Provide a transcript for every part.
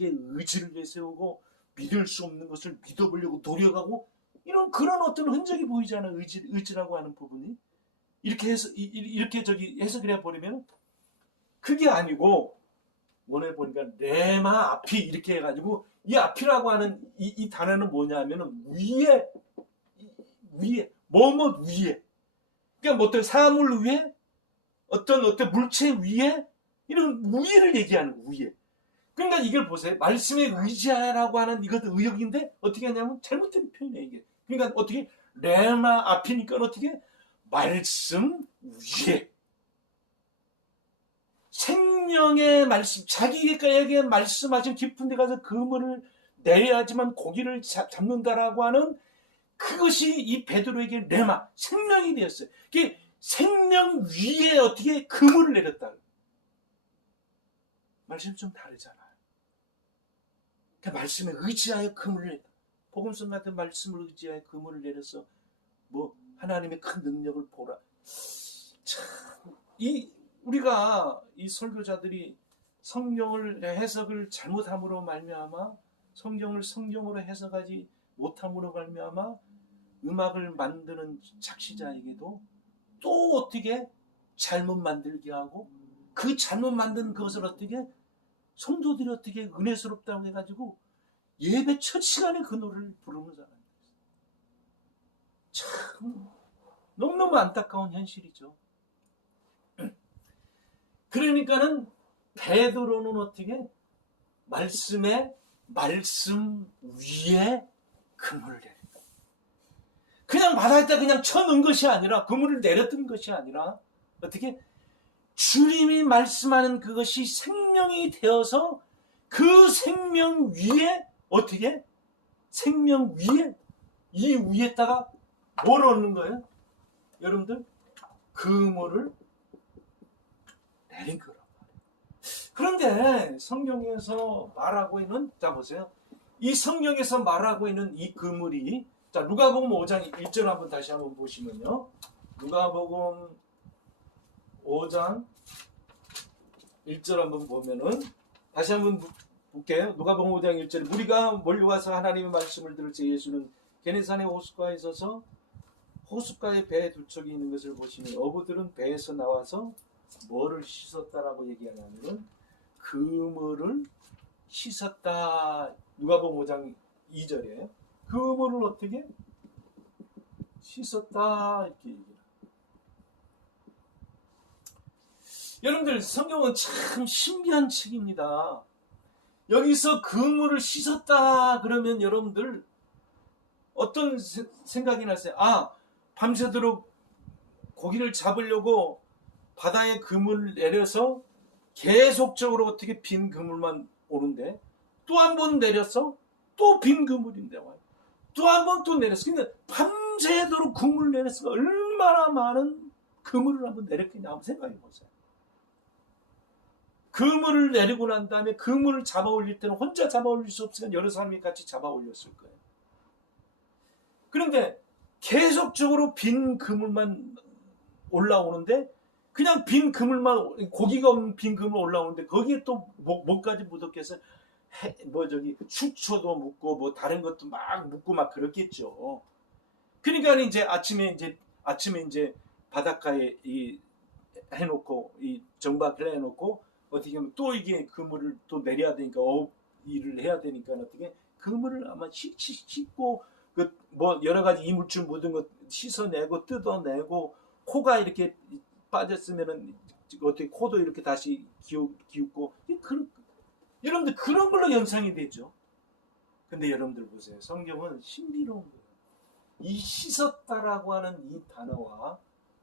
자기의 의지를 내세우고 믿을 수 없는 것을 믿어보려고 노력하고 이런 그런 어떤 흔적이 보이잖아요. 의지라고 하는 부분이 이렇게 해서 이렇게 해석을 해버리면 그게 아니고 원해 보니까 레마 앞이 이렇게 해가지고 이 앞이라고 하는 이 단어는 뭐냐면은 위에 뭐뭐 위에 그러니까 뭐 어떤 사물 위에 어떤 물체 위에 이런 위에를 얘기하는 거 위에. 그러니까 이걸 보세요. 말씀에 의지하라고 하는 이것도 의역인데 어떻게 하냐면 잘못된 표현이에요 이게. 그러니까 어떻게 레마 앞이니까 어떻게 말씀 위에 생명의 말씀 자기에게 말씀하신 깊은 데 가서 그물을 내야지만 고기를 잡는다라고 하는 그것이 이 베드로에게 레마 생명이 되었어요. 그게 생명 위에 어떻게 그물을 내렸다. 말씀이 좀 다르잖아요. 그 말씀에 의지하여 그물을 내렸다. 복음서 같은 말씀을 의지하여 그물을 내려서 뭐 하나님의 큰 능력을 보라. 참 우리가 이 설교자들이 성경을 해석을 잘못함으로 말미암아 성경을 성경으로 해석하지 못함으로 말미암아 음악을 만드는 작시자에게도 또 어떻게 잘못 만들게 하고 그 잘못 만든 그것을 어떻게 성도들이 어떻게 은혜스럽다고 해가지고 예배 첫 시간에 그 노래를 부르는 사람이에요. 참 너무너무 안타까운 현실이죠. 그러니까는 베드로는 어떻게 말씀 위에 그물을 내린다. 그냥 바다에다 그냥 쳐넣은 것이 아니라 그물을 내렸던 것이 아니라 어떻게 주님이 말씀하는 그것이 생명이 되어서 그 생명 위에 어떻게 생명 위에 이 위에다가 뭘 얻는 거예요? 여러분들 그물을 내린 거란 말이에요. 그런데 성경에서 말하고 있는 자 보세요. 이 성경에서 말하고 있는 이 그물이 자 누가복음 5장 1절 한번 다시 한번 보시면요. 누가복음 5장 1절 한번 보면은 다시 한번 볼게요. 누가복음 5장 1절 무리가 몰려와서 하나님의 말씀을 들을 때 예수는 게네사네 호숫가에 서서 호숫가에 배에 두 척이 있는 것을 보시니 어부들은 배에서 나와서 뭐를 씻었다라고 얘기하냐면 그물을 씻었다. 누가복음 5장 2절에 그물을 어떻게 씻었다 이렇게 얘기해요. 여러분들 성경은 참 신비한 책입니다. 여기서 그물을 씻었다 그러면 여러분들 어떤 생각이 나세요? 아 밤새도록 고기를 잡으려고 바다에 그물을 내려서 계속적으로 어떻게 빈 그물만 오는데 또 한 번 내려서 또 빈 그물인데 또 한 번 또 내렸어. 그러니까 밤새도록 그물을 내렸으면 얼마나 많은 그물을 한번 내렸겠냐 한번 생각해 보세요. 그물을 내리고 난 다음에 그물을 잡아 올릴 때는 혼자 잡아 올릴 수 없으니까 여러 사람이 같이 잡아 올렸을 거예요. 그런데 계속적으로 빈 그물만 올라오는데 그냥 빈 그물만 고기가 없는 빈 그물 올라오는데 거기에 또 뭐까지 묻었겠어? 수초도 묻고 뭐 다른 것도 막 묻고 막 그렇겠죠. 그러니까 이제 아침에 이제 바닷가에 해놓고 이 정박을 해놓고 어떻게 하면 또 이게 그물을 또 내려야 되니까 일을 해야 되니까 어떻게 그물을 아마 씻고 그 뭐 여러 가지 이물질 묻은 것 씻어내고 뜯어내고 코가 이렇게 빠졌으면은 어떻게 코도 이렇게 다시 기웃고 여러분들 그런 걸로 연상이 되죠. 근데 여러분들 보세요. 성경은 신비로운 거예요. 이 씻었다라고 하는 이 단어와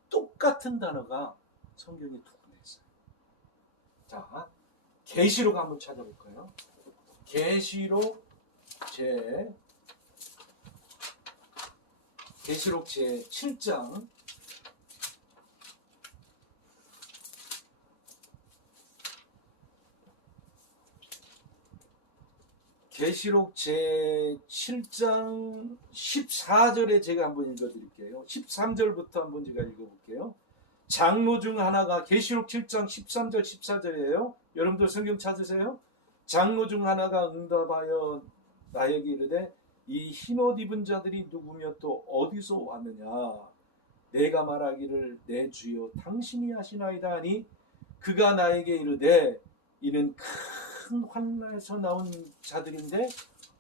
똑같은 단어가 성경에 두 번 있어요. 자, 계시록 한번 찾아볼까요? 계시록 제 7장 계시록 제7장 14절에 제가 한번 읽어드릴게요. 13절부터 한번 제가 읽어볼게요. 장로 중 하나가 계시록 7장 13절 14절이에요. 여러분들 성경 찾으세요? 장로 중 하나가 응답하여 나에게 이르되 이 흰옷 입은 자들이 누구며 또 어디서 왔느냐. 내가 말하기를 내 주여 당신이 하시나이다 하니 그가 나에게 이르되 이는 큰 환난에서 나온 자들인데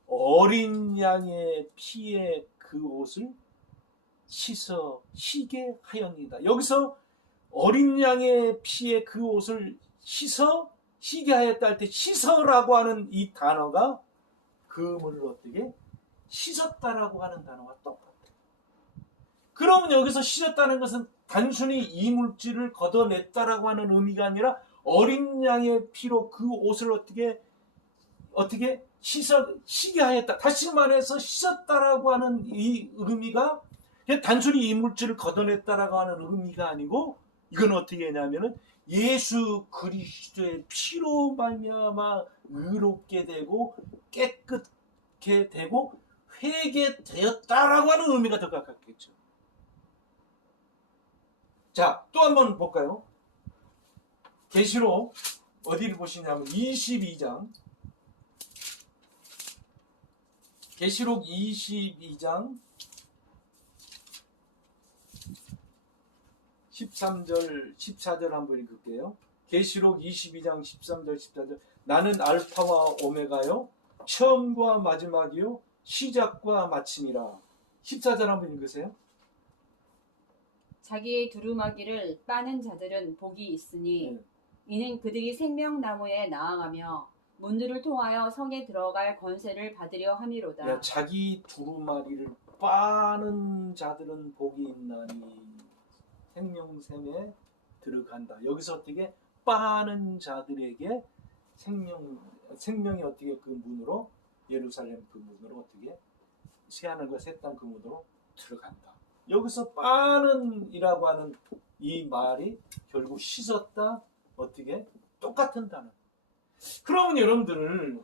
어린 양의 피에 그 옷을 씻어 희게 하였니다. 여기서 어린 양의 피에 그 옷을 씻어 희게 하였다 할 때 씻어라고 하는 이 단어가 그물을 어떻게 씻었다라고 하는 단어와 똑같아요. 그러면 여기서 씻었다는 것은 단순히 이물질을 걷어냈다라고 하는 의미가 아니라 어린 양의 피로 그 옷을 어떻게 씻게 하였다. 다시 말해서 씻었다라고 하는 이 의미가 단순히 이물질을 걷어냈다라고 하는 의미가 아니고 이건 어떻게 했냐면은 예수 그리스도의 피로 말미암아 의롭게 되고 깨끗게 되고 회개되었다라고 하는 의미가 더 가깝겠죠. 자, 또 한번 볼까요? 계시록 어디를 보시냐면 22장. 계시록 22장 13절 14절 한번 읽을게요. 계시록 22장 13절 14절. 나는 알파와 오메가요 처음과 마지막이요 시작과 마침이라. 14절 한번 읽으세요. 자기의 두루마기를 빠는 자들은 복이 있으니 이는 그들이 생명나무에 나아가며 문들을 통하여 성에 들어갈 권세를 받으려 함이로다. 야, 자기 두루마리를 빠는 자들은 복이 있나니 생명샘에 들어간다. 여기서 어떻게 빠는 자들에게 생명이 어떻게 그 문으로 예루살렘 그 문으로 어떻게 새하늘과 새 땅 그 문으로 들어간다. 여기서 빠는이라고 하는 이 말이 결국 씻었다 어떻게 똑같은 단어. 그러면 여러분들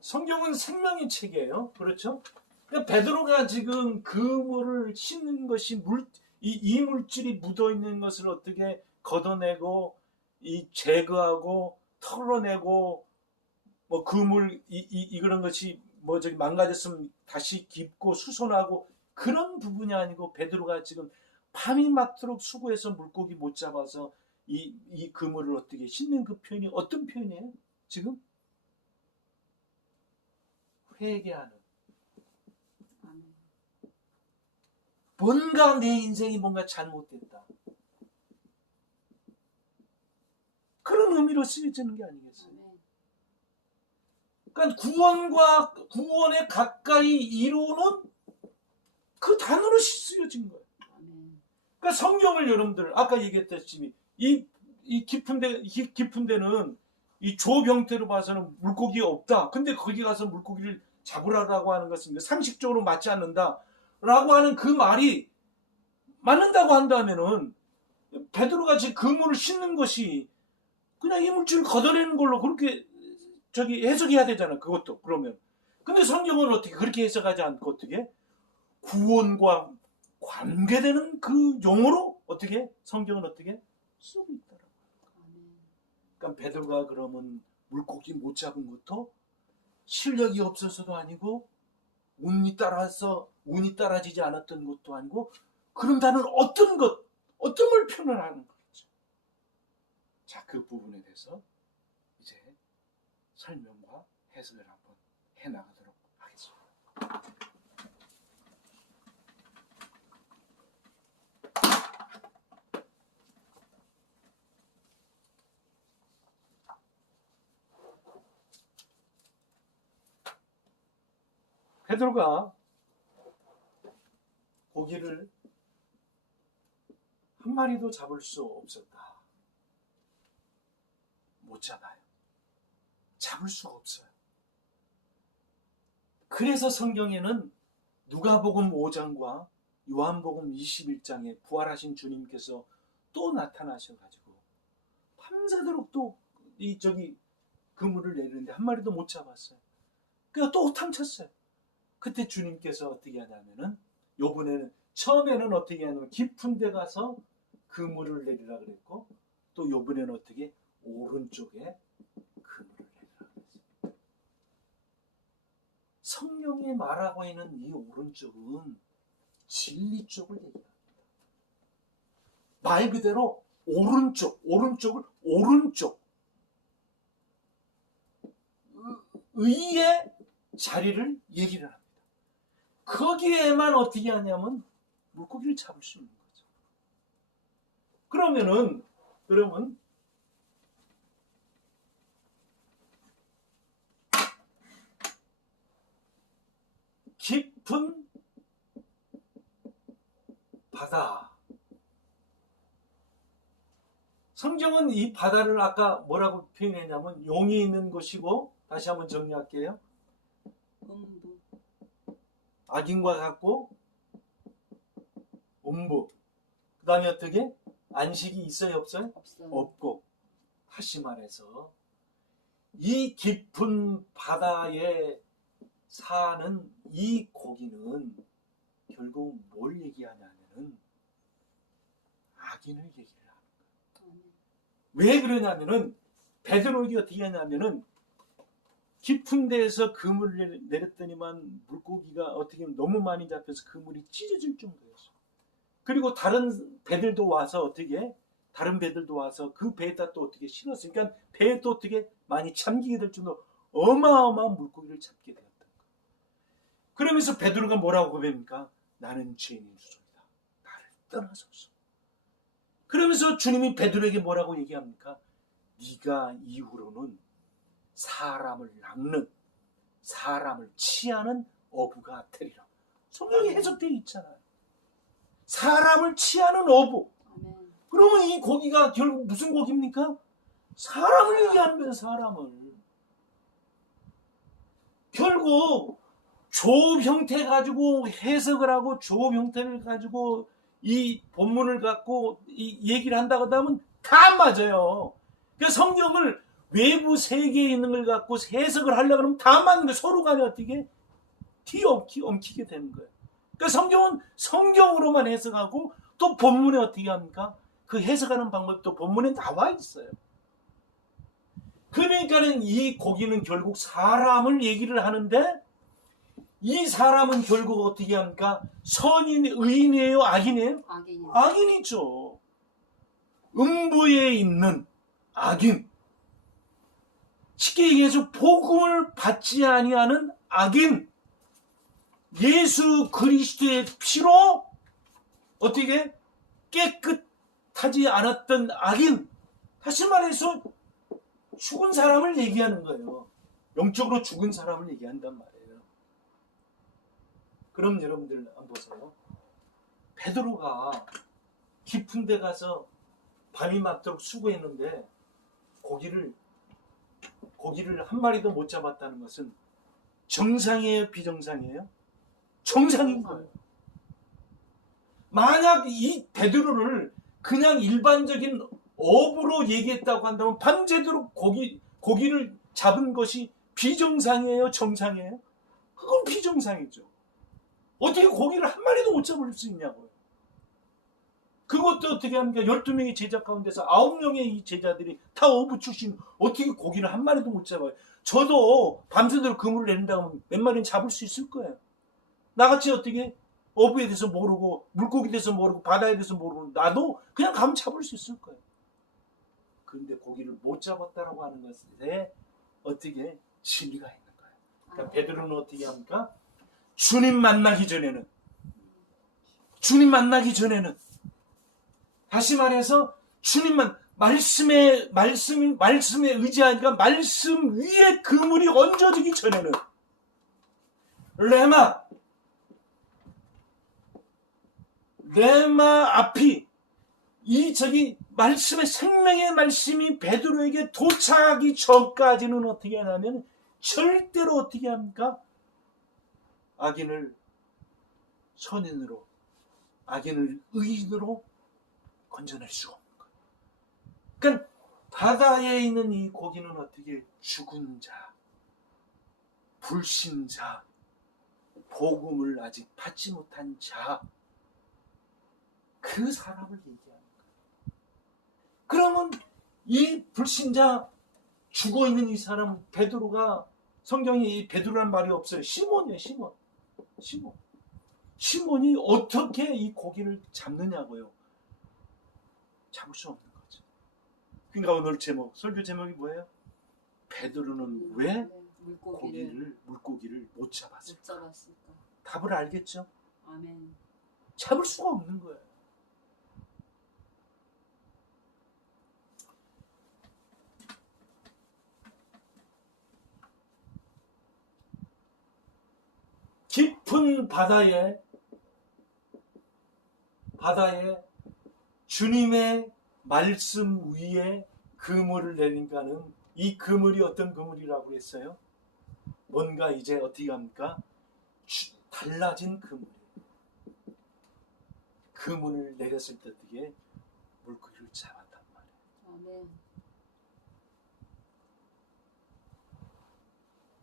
성경은 생명의 책이에요. 그렇죠? 그러니까 베드로가 지금 그물을 씻는 것이 이 물질이 묻어 있는 것을 어떻게 걷어내고 이 제거하고 털어내고 뭐 그물 그런 것이 뭐 저기 망가졌으면 다시 깁고 수선하고 그런 부분이 아니고 베드로가 지금 밤이 맞도록 수고해서 물고기 못 잡아서 이 그물을 어떻게 씻는 그 표현이 어떤 표현이에요? 지금 회개하는 뭔가 내 인생이 뭔가 잘못됐다. 그런 의미로 쓰여지는 게 아니겠어요? 그러니까 구원에 가까이 이루는 그 단어로 쓰여진 거예요. 그러니까 성경을 여러분들 아까 얘기했다시피 이 깊은 데는 이 조병태로 봐서는 물고기가 없다. 근데 거기 가서 물고기를 잡으라고 하는 것은 상식적으로 맞지 않는다. 라고 하는 그 말이 맞는다고 한다면은 베드로가 지금 그물을 씻는 것이 그냥 이물질을 걷어내는 걸로 그렇게 해석해야 되잖아. 그것도 그러면. 근데 성경은 어떻게 그렇게 해석하지 않고 어떻게 구원과 관계되는 그 용어로 어떻게 성경은 어떻게 쓰고 있더라고요. 그러니까 베드로가 그러면 물고기 못 잡은 것도 실력이 없어서도 아니고 운이 따라지지 않았던 것도 아니고 그런다는 어떤 걸 표현하는 거죠. 자, 그 부분에 대해서 이제 설명과 해석을 한번 해나가도록 하겠습니다. 베드로가 고기를 한 마리도 잡을 수 없었다. 못 잡아요. 잡을 수가 없어요. 그래서 성경에는 누가복음 5장과 요한복음 21장에 부활하신 주님께서 또 나타나셔가지고 밤새도록 또 그물을 내리는데 한 마리도 못 잡았어요. 그래서 또 호탕쳤어요. 그때 주님께서 어떻게 하냐면은 요번에는 처음에는 어떻게 하냐면 깊은 데 가서 그물을 내리라 그랬고 또 요번에는 어떻게 오른쪽에 그물을 내리라 그랬어요. 성령이 말하고 있는 이 오른쪽은 진리 쪽을 얘기합니다. 말 그대로 오른쪽을 오른쪽 의의 자리를 얘기를 합니다. 거기에만 어떻게 하냐면 물고기를 잡을 수 있는 거죠. 그러면 깊은 바다. 성경은 이 바다를 아까 뭐라고 표현했냐면 용이 있는 곳이고, 다시 한번 정리할게요. 음부. 악인과 같고 음부. 그 다음에 어떻게? 안식이 있어요 없어요? 없어요. 없고. 다시 말해서 이 깊은 바다에 사는 이 고기는 결국 뭘 얘기하냐면은 악인을 얘기를 합니다. 왜 그러냐면은 베드로가 어떻게 하냐면은 깊은 데에서 그물을 내렸더니만 물고기가 어떻게 너무 많이 잡혀서 그물이 찢어질 정도였어. 그리고 다른 배들도 와서 다른 배들도 와서 그 배에다 또 어떻게 실었어요. 그러니까 배에 또 어떻게 많이 잠기게 될 정도로 어마어마한 물고기를 잡게 되었던 거예요. 그러면서 베드로가 뭐라고 고백합니까? 나는 죄인인 수소이다. 나를 떠나소서. 그러면서 주님이 베드로에게 뭐라고 얘기합니까? 네가 이후로는 사람을 낚는, 사람을 치하는 어부가 되리라. 성경이 해석되어 있잖아요. 사람을 치하는 어부. 아멘. 그러면 이 고기가 결국 무슨 고기입니까? 사람을 얘기하는 거예요. 사람을. 결국 조업 형태 가지고 해석을 하고 조업 형태를 가지고 이 본문을 갖고 이 얘기를 한다고 하면 다 안 맞아요. 그러니까 성경을 외부 세계에 있는 걸 갖고 해석을 하려고 하면 다 안 맞는 거예요. 서로 간에 어떻게 엉키게 되는 거예요. 그러니까 성경은 성경으로만 해석하고 또 본문에 어떻게 합니까? 그 해석하는 방법이 또 본문에 나와 있어요. 그러니까는 이 고기는 결국 사람을 얘기를 하는데 이 사람은 결국 어떻게 합니까? 선인, 의인이에요? 악인이에요? 악인이요. 악인이죠. 음부에 있는 악인. 쉽게 얘기해서 복음을 받지 아니하는 악인. 예수 그리스도의 피로 어떻게 깨끗하지 않았던 악인. 다시 말해서 죽은 사람을 얘기하는 거예요. 영적으로 죽은 사람을 얘기한단 말이에요. 그럼 여러분들 한번 보세요. 베드로가 깊은 데 가서 밤이 맞도록 수고했는데 고기를 한 마리도 못 잡았다는 것은 정상이에요? 비정상이에요? 정상인 거예요. 만약 이 베드로를 그냥 일반적인 어부로 얘기했다고 한다면 밤새도록 고기를 잡은 것이 비정상이에요? 정상이에요? 그건 비정상이죠. 어떻게 고기를 한 마리도 못 잡을 수 있냐고요. 그것도 어떻게 합니까? 12명의 제자 가운데서 9명의 이 제자들이 다 어부 출신, 어떻게 고기를 한 마리도 못 잡아요. 저도 밤새도록 그물을 내린다고 하면 몇 마리는 잡을 수 있을 거예요. 나같이 어떻게 어부에 대해서 모르고 물고기에 대해서 모르고 바다에 대해서 모르고 나도 그냥 가면 잡을 수 있을 거예요. 그런데 고기를 못 잡았다라고 하는 것에 어떻게 진리가 있는 거예요. 그러니까 베드로는 어떻게 합니까? 주님 만나기 전에는 다시 말해서 주님만 말씀에 의지하니까 말씀 위에 그물이 얹어지기 전에는 레마 앞이 저기 말씀의 생명의 말씀이 베드로에게 도착하기 전까지는 어떻게 하냐면 절대로 어떻게 합니까? 악인을 선인으로, 악인을 의인으로 건져낼 수가 없는 거예요. 그러니까 바다에 있는 이 고기는 어떻게 죽은 자, 불신자, 복음을 아직 받지 못한 자, 그 사람을 얘기하는 거예요. 그러면 이 불신자, 죽어있는 이 사람 베드로가 성경에 이 베드로란 말이 없어요. 시몬이에요. 시몬이 어떻게 이 고기를 잡느냐고요. 잡을 수 없는 거죠. 그러니까 오늘 설교 제목이 뭐예요? 베드로는 왜 물고기를 못 잡았을까? 답을 알겠죠? 아멘. 잡을 수가 없는 거예요. 깊은 바다에 주님의 말씀 위에 그물을 내린다는 이 그물이 어떤 그물이라고 했어요? 뭔가 이제 어떻게 합니까? 달라진 그물이에요. 그물을 내렸을 때 어떻게 물고기를 잡았단 말이에요. 아멘.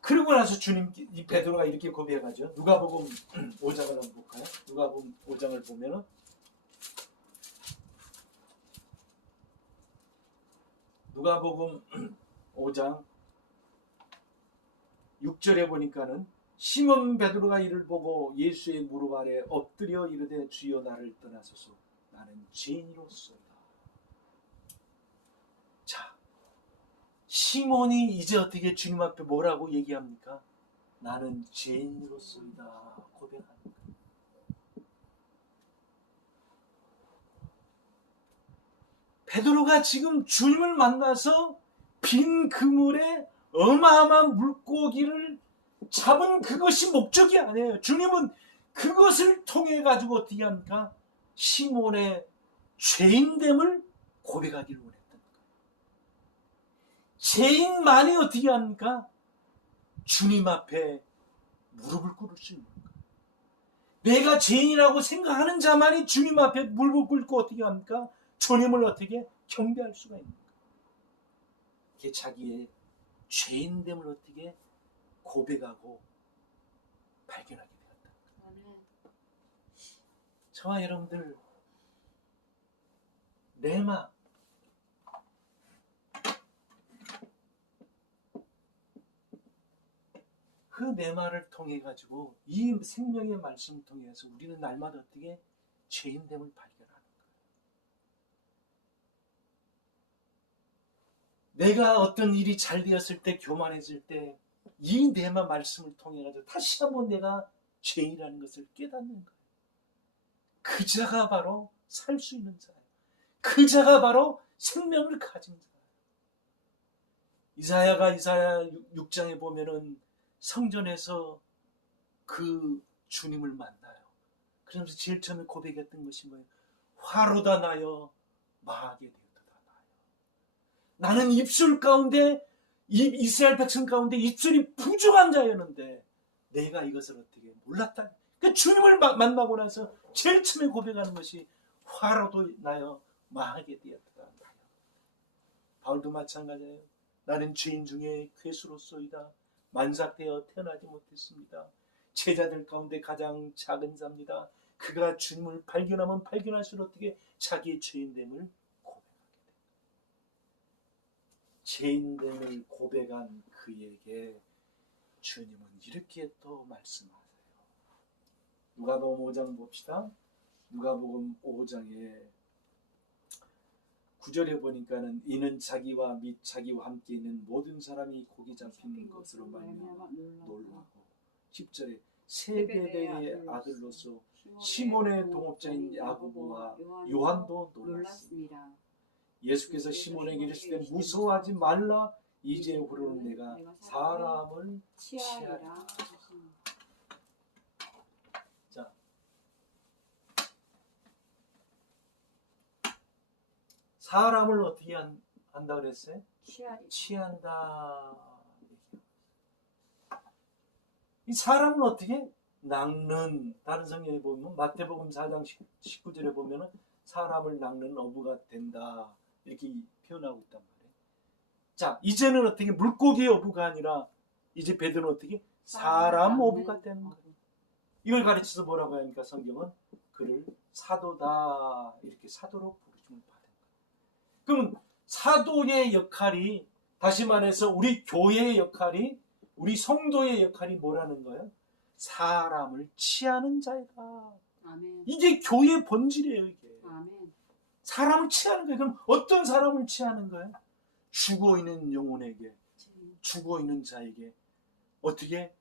그러고 나서 이 베드로가 이렇게 고백하죠. 누가복음 5장을 한번 볼까요? 누가복음 5장을 보면은 누가복음 5장 6절에 보니까는 시몬 베드로가 이를 보고 예수의 무릎 아래 엎드려 이르되 주여 나를 떠나소서 나는 죄인이로소이다. 자, 시몬이 이제 어떻게 주님 앞에 뭐라고 얘기합니까? 나는 죄인으로소이다 고백합니다. 베드로가 지금 주님을 만나서 빈 그물에 어마어마한 물고기를 잡은 그것이 목적이 아니에요. 주님은 그것을 통해 가지고 어떻게 합니까? 시몬의 죄인됨을 고백하기를 원했던 거예요. 죄인만이 어떻게 합니까? 주님 앞에 무릎을 꿇을 수 있는 거예요. 내가 죄인이라고 생각하는 자만이 주님 앞에 무릎을 꿇고 어떻게 합니까? 주님을 어떻게 경배할 수가 있는 거예요. 이게 자기의 죄인됨을 어떻게 고백하고 발견하게 되었다. 저와 여러분들 레마 그 레마를 통해 가지고 이 생명의 말씀을 통해서 우리는 날마다 어떻게 죄인됨을 발견하는 거예요. 내가 어떤 일이 잘 되었을 때, 교만해질 때 이 레마 말씀을 통해 가지고 다시 한번 내가 죄인이라는 것을 깨닫는 거예요. 그 자가 바로 살 수 있는 자예요. 그 자가 바로 생명을 가진 자예요. 이사야 6장에 보면은 성전에서 그 주님을 만나요. 그러면서 제일 처음에 고백했던 것이 뭐예요? 화로다 나여 마하게 되었다 나여. 나는 입술 가운데 이스라엘 백성 가운데 입술이 부족한 자였는데 내가 이것을 어떻게 몰랐다. 그러니까 주님을 만나고 나서 제일 처음에 고백하는 것이 화로도 나여 마하게 되었다 나여. 바울도 마찬가지예요. 나는 죄인 중에 괴수로소이다. 만삭되어 태어나지 못했습니다. 제자들 가운데 가장 작은 자입니다. 그가 주님을 발견하면 발견할수록 어떻게 자기의 죄인됨을 고백하게 됩니다. 죄인됨을 고백한 그에게 주님은 이렇게 또 말씀하세요. 누가복음 5장 봅시다. 누가복음 5장에 9절에 보니까는 이는 자기와 및 자기와 함께 있는 모든 사람이 고기 잡힌 것으로 말미암아 놀라고 10절에 세베대의 아들로서 시몬의 동업자인 야고보와 요한도 놀랐습니다. 예수께서 시몬에게 이르시되 무서워하지 말라 이제후로는 내가 사람을 취하리라. 자, 사람을 어떻게 한다 그랬어요? 취한다. 이 사람은 어떻게? 낚는. 다른 성경에 보면 마태복음 4장 19절에 보면 사람을 낚는 어부가 된다. 이렇게 표현하고 있단 말이에요. 자, 이제는 어떻게 물고기의 어부가 아니라 이제 베드로는 어떻게? 사람 어부가 되는 거예요. 이걸 가르쳐서 뭐라고 하니까 성경은 그를 사도다. 이렇게 사도로 부르심을 받은 거예요. 그럼 사도의 역할이, 다시 말해서 우리 교회의 역할이 우리 성도의 역할이 뭐라는 거예요? 사람을 치하는 자이다. 아멘. 이게 교회의 본질이에요. 이게. 아멘. 사람을 치하는 거예요. 그럼 어떤 사람을 치하는 거예요? 죽어있는 영혼에게, 죽어있는 자에게 어떻게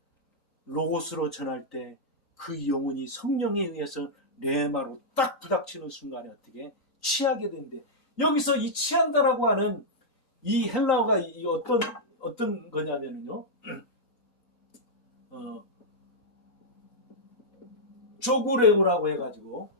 로고스로 전할 때 그 영혼이 성령에 의해서 레마로 딱 부닥치는 순간에 어떻게 취하게 된대. 여기서 이 취한다라고 하는 이 헬라어가 이 어떤 거냐면요, 조구레우라고 해가지고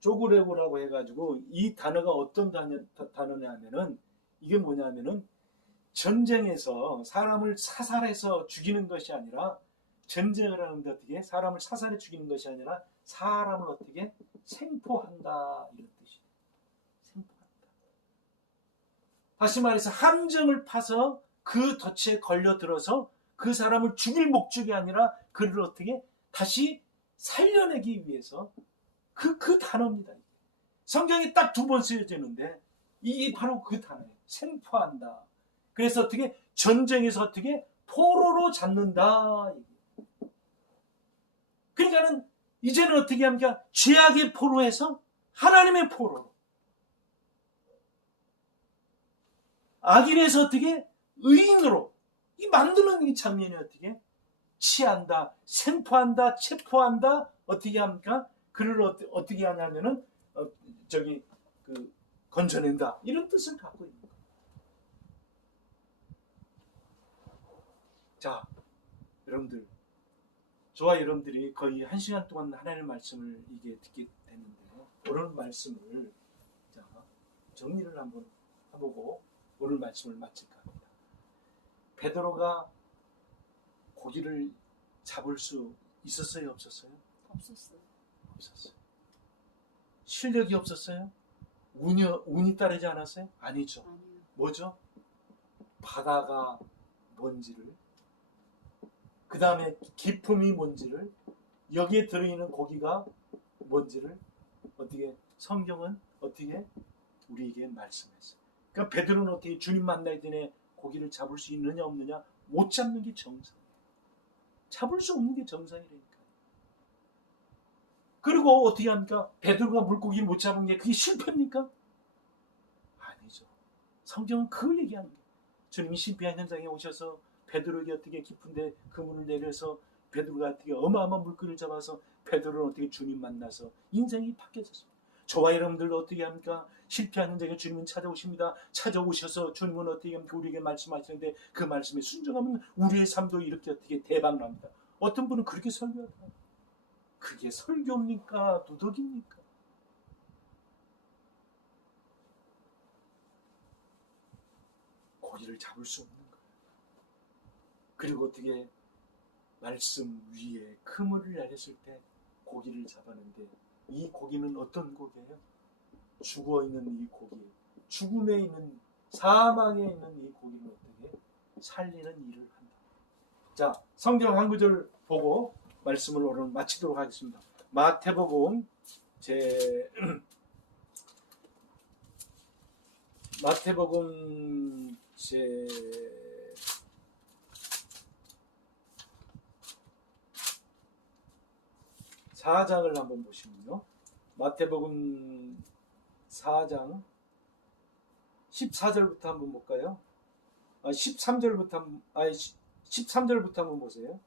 조구레오라고 해가지고 이 단어가 어떤 단어냐면은 이게 뭐냐면은 전쟁에서 사람을 사살해서 죽이는 것이 아니라 전쟁을 하는데 어떻게 사람을 사살해 죽이는 것이 아니라 사람을 어떻게 생포한다 이런 뜻이에요. 생포한다. 다시 말해서 함정을 파서 그 덫에 걸려들어서 그 사람을 죽일 목적이 아니라 그를 어떻게 다시 살려내기 위해서 그 단어입니다. 성경에 딱 2번 쓰여지는데 이게 바로 그 단어예요. 생포한다. 그래서 어떻게 전쟁에서 어떻게 포로로 잡는다. 그러니까는 이제는 어떻게 합니까? 죄악의 포로에서 하나님의 포로. 악인에서 어떻게 의인으로 이 만드는 이 장면이 어떻게 치한다, 생포한다, 체포한다. 어떻게 합니까? 그를 어떻게 하냐면은 건져낸다 이런 뜻을 갖고 있는 거예요. 자, 여러분들, 저와 여러분들이 거의 1시간 동안 하나님의 말씀을 이게 듣게 됐는데요. 오늘 말씀을 자, 정리를 한번 해보고 오늘 말씀을 마칠까 합니다. 베드로가 고기를 잡을 수 있었어요, 없었어요? 없었어요. 없었어요. 실력이 없었어요? 운이 따르지 않았어요? 아니죠. 아니요. 뭐죠? 바다가 뭔지를, 그 다음에 기품이 뭔지를, 여기에 들어있는 고기가 뭔지를 어떻게 성경은 어떻게 우리에게 말씀했어요. 그러니까 베드로는 어떻게 주님 만나기 전에 고기를 잡을 수 있느냐 없느냐, 못 잡는 게 정상이에요. 잡을 수 없는 게 정상이라니까. 그리고 어떻게 합니까? 베드로가 물고기를 못 잡은 게 그게 실패입니까? 아니죠. 성경은 그걸 얘기하는 거예요. 주님이 심피한 현장에 오셔서 베드로에게 어떻게 깊은데 그물을 내려서 베드로가 어떻게 어마어마한 물고기를 잡아서 베드로는 어떻게 주님 만나서 인생이 바뀌어졌습니다. 저와 여러분들도 어떻게 합니까? 실패한 현장에 주님은 찾아오십니다. 찾아오셔서 주님은 어떻게 합니까? 우리에게 말씀하시는데 그 말씀에 순종하면 우리의 삶도 이렇게 어떻게 대박납니다. 어떤 분은 그렇게 설교하더라고요. 그게 설교입니까? 도덕입니까? 고기를 잡을 수 없는 거예요. 그리고 어떻게 말씀 위에 그물을 내렸을 때 고기를 잡았는데 이 고기는 어떤 고기예요? 죽어있는 이 고기, 죽음에 있는, 사망에 있는 이 고기를 어떻게 살리는 일을 한다. 자, 성경 한 구절 보고 말씀을 오늘 마치도록 하겠습니다. 마태복음 제 4장을 한번 보시면요. 마태복음 4장 14절부터 한번 볼까요? 13절부터 한번 보세요.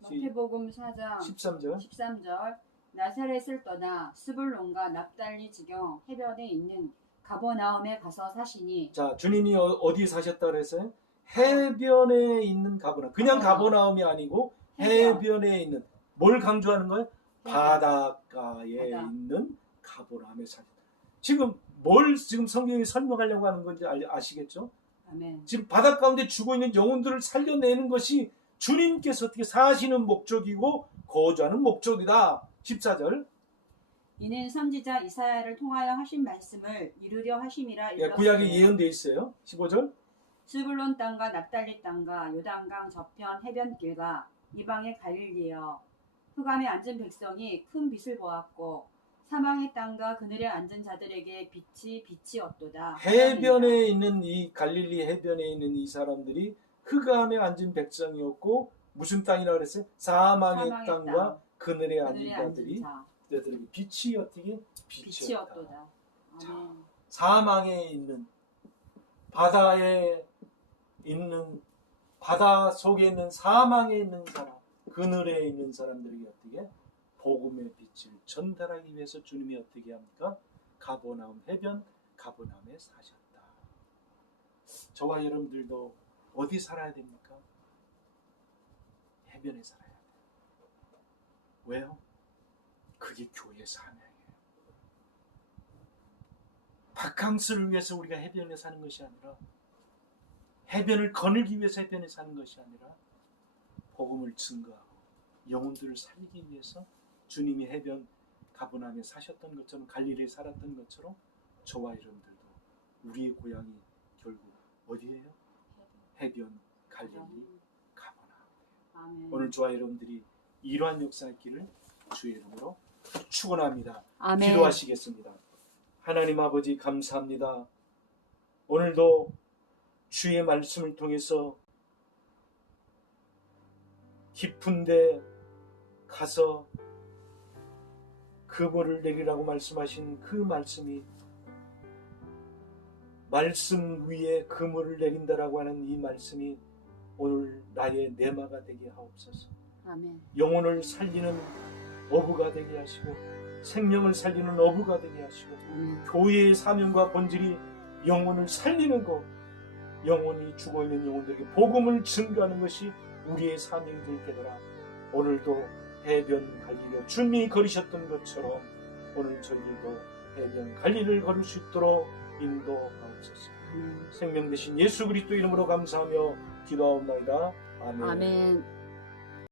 마태복음 4장 13절 나사렛을 떠나 스불론과 납달리 지경 해변에 있는 가버나움에 가서 사시니. 자, 주님이 어디에 사셨다 그랬어요? 해변에 있는 가버나움. 그냥 가버나움이 아니고 해변에 있는, 뭘 강조하는 거예요? 바닷가에 있는 가버나움에 사셨다. 지금 성경이 설명하려고 하는 건지 아시겠죠? 아멘. 지금 바닷 가운데 죽어 있는 영혼들을 살려내는 것이 주님께서 어떻게 사시는 목적이고 거주하는 목적이다. 14절. 이는 선지자 이사야를 통하여 하신 말씀을 이루려 하심이라. 구약에 예언되어 있어요. 15절. 스불론 땅과 납달리 땅과 요단강 저편 해변길과 이방의 갈릴리여, 흑암에 앉은 백성이 큰 빛을 보았고 사망의 땅과 그늘에 앉은 자들에게 빛이 없도다. 해변에 있는 이 갈릴리 해변에 있는 이 사람들이 흑암에 앉은 백성이었고 무슨 땅이라 그랬어요? 사망의 땅과 그늘에 앉은 자들이 너희들에게 빛이 어떻게? 빛이 없도다. 아멘. 사망에 있는 바다에 있는 바다 속에 있는 사망에 있는 사람, 그늘에 있는 사람들에게 어떻게? 복음의 빛을 전달하기 위해서 주님이 어떻게 합니까? 가버나움 해변 가버나움에 사셨다. 저와 여러분들도 어디 살아야 됩니까? 해변에 살아야 돼요. 왜요? 그게 교회의 사명이에요. 바캉스를 위해서 우리가 해변에 사는 것이 아니라 해변을 거닐기 위해서 해변에 사는 것이 아니라 복음을 증거하고 영혼들을 살리기 위해서 주님이 해변 가버나움에 사셨던 것처럼 갈릴리에 살았던 것처럼 저와 여러분들도 우리의 고향이 결국 어디예요? 해변 갈릴리 가버나움. 오늘 저와 여러분들이 이러한 역사의 길을 주의 이름으로 축원합니다. 아멘. 기도하시겠습니다. 하나님 아버지 감사합니다. 오늘도 주의 말씀을 통해서 깊은 데 가서 그물을 내리라고 말씀하신 그 말씀이 말씀 위에 그물을 내린다라고 하는 이 말씀이 오늘 나의 내마가 되게 하옵소서. 아멘. 영혼을 살리는 어부가 되게 하시고 생명을 살리는 어부가 되게 하시고 교회의 사명과 본질이 영혼을 살리는 것, 영혼이 죽어있는 영혼들에게 복음을 증거하는 것이 우리의 사명이 될 때더라. 오늘도 해변 갈릴리 주님이 걸으셨던 것처럼 오늘 저희들도 해변 갈릴리를 걸을 수 있도록 인도하옵소서. 생명 되신 예수 그리스도 이름으로 감사하며 기도하옵나이다. 아멘. 아멘.